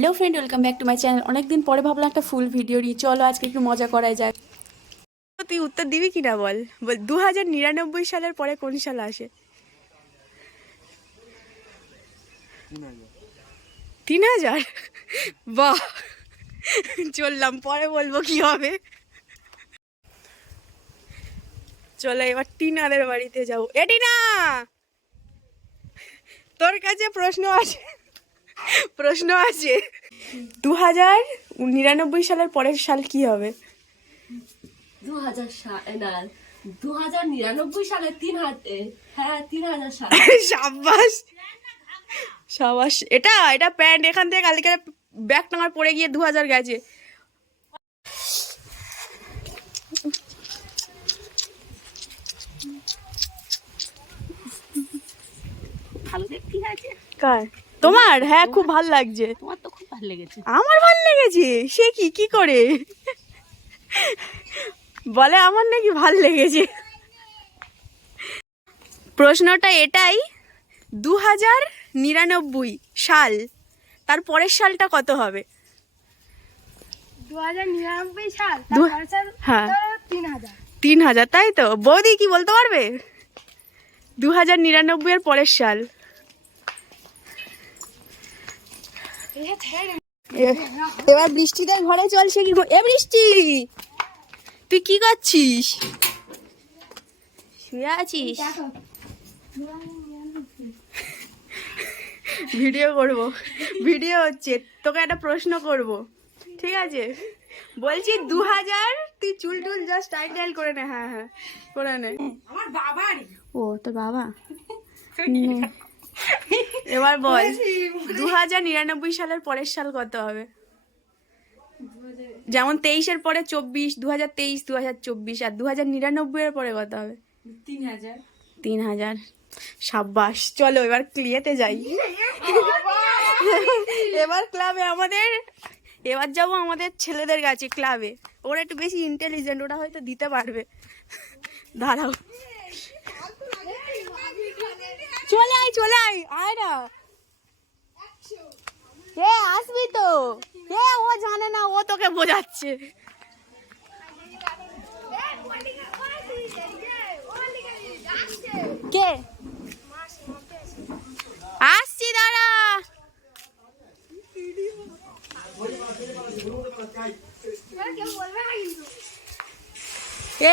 Hello friend, welcome back to my channel. অনেকদিন পরে ভাবলাম একটা ফুল ভিডিও নিয়ে চলো আজকে একটু মজা করাই যাক। তুই উত্তর দিবি কিনা বল। 2099 সালের পরে কোন সাল আসে? 3000? বাহ, চললাম, পরে বলবো কি হবে। চলো এবার টিনাদের বাড়িতে যাবো। এ টিনা, তোর কাছে প্রশ্ন আছে। 2099 সালের পরের সাল কি হবে? 2000 সাল না, 2099 সালে 3000, হ্যাঁ 3000 সাল। সাবাস সাবাস, এটা এটা প্যান্ট এখান থেকে কালকে ব্যাগ টাঙার পড়ে গিয়ে 2000 গেছে। ভালো দেখতে আছে কার? তোমার? হ্যাঁ, খুব ভাল লাগছে। তোমার তো খুব ভালো লেগেছে। আমার ভাল লেগেছে। সে কি করে বলে আমার নাকি ভাল লেগেছে? প্রশ্নটা এটাই, 2099 সাল, তার পরের সালটা কত হবে? 2099 সাল, হ্যাঁ 3000। 3000, তাই তো। বৌদি কি বলতে পারবে 2099 এর পরের সাল? এবার বৃষ্টিদের ঘরে চলছে কি? এ বৃষ্টি, তুই কি করছিস? শুয়ে আছিস? ভিডিও করব, ভিডিও হচ্ছে। তোকে একটা প্রশ্ন করব, ঠিক আছে? বলছি 2000, তুই চুল টুল জাস্ট স্টাইল করে নে। হ্যাঁ হ্যাঁ, করে নে। আমার বাবারই। ও তোর বাবা। এবার বল 2099 সালের পরের সাল কত হবে? যেমন 23-এর পরে 24, 2023, 2024, আর 2099 এর পরে কত হবে? 3000। 3000। সাব্বাস, চলো এবার ক্লিয়েতে যাই। এবার ক্লাবে আমাদের, এবার যাবো আমাদের ছেলেদের কাছে ক্লাবে। ওরা একটু বেশি ইন্টেলিজেন্ট, ওরা হয়তো দিতে পারবে। দাঁড়াও, চলে আয় আয় না। এ আসবি তো? এ ও জানে না, ও তোকে বোঝাচ্ছে। কে আসছি, দাঁড়া।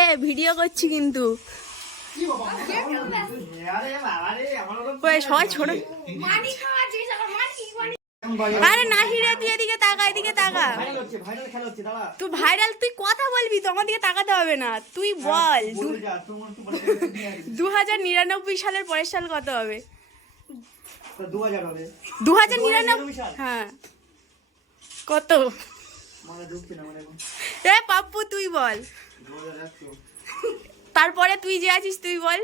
এ ভিডিও করছি কিন্তু। ওই সবাই ছোট। আরে নাহি রে, তুই এদিকে তাকা, এদিকে তাকা। তুই ভাইরাল, তুই কথা বলবি তো, আমার দিকে তাকাতে হবে না। তুই বল 2099 সালের পরের সাল কত হবে? 2099? হ্যাঁ কত? এ পাপ্পু তুই বল। তারপরে তুই যে আছিস তুই বল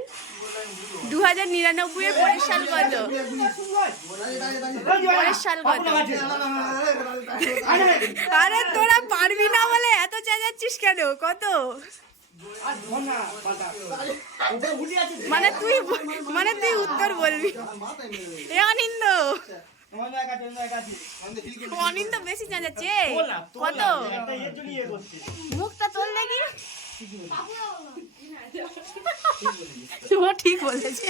2099 এর পরের সাল কত? পরের সাল কত? আরে তোরা পারবি না বলে এত চেঁচাচ্ছিস কেন? কত? মানে তুই উত্তর বলবি। এ অনিন্দ, অনিন্দ বেশি চেঁচাচ্ছে। কত? মুখটা তোল দেখি। ও ঠিক বলেছে।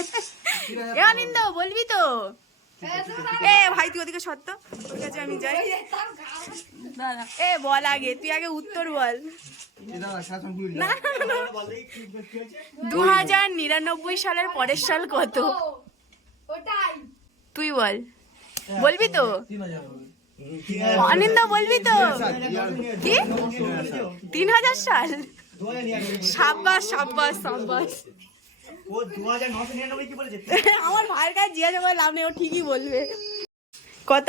এ অনিন্দ বলবি তো? এ ভাই তুই ওদিকে সত্য, ওর কাছে আমি যাই। এ বল আগে, তুই আগে উত্তর বল। 2099 সালের পরের সাল কত? তুই বল, বলবি তো? অনিন্দ বলবি তো? কি 3000 সাল? সাব্বাস সাব্বাস সাব্বাস। আমার ভাইয়ের কাছে জিজ্ঞাসা করে লাভ নেই, ও ঠিকই বলবে। কত?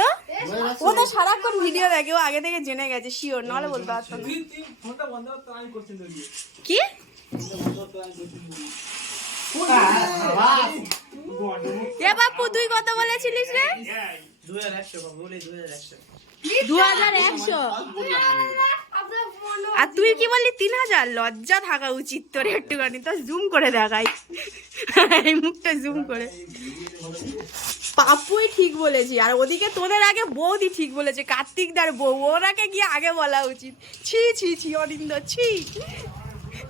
ও তো সারাক্ষণ ভিডিও দেখে, ও আগে থেকে জেনে গেছে শিওর, নাহলে বলতে পারতো না। কি এ বাপু, তুই কত বলেছিলিস রে? 2100। আর তুই কি বললি 3000? লজ্জা থাকা উচিত তোর একটুখানি। তো জুম করে দেখাই, এই মুখটা জুম করে। পাপ্পুই ঠিক বলেছি, আর ওদিকে তোদের আগে বৌদি ঠিক বলেছে, কার্তিকদার বউ, ওরাকে গিয়ে আগে বলা উচিত। ছি ছি ছি অরিন্দ, ছি।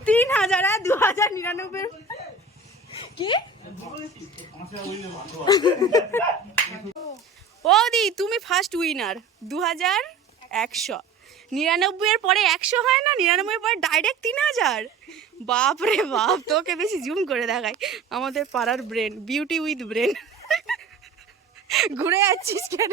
3000 আর 2099 কি বৌদি তুমি ফার্স্ট উইনার। 2199 এর পরে 100 হয় না, 99 এর পরে ডাইরেক্ট 3000। বাপ রে বাপ, তোকে বেশি জুম করে দেখায় আমাদের পাড়ার ব্রেন, বিউটি উইথ ব্রেন। ঘুরে যাচ্ছিস কেন?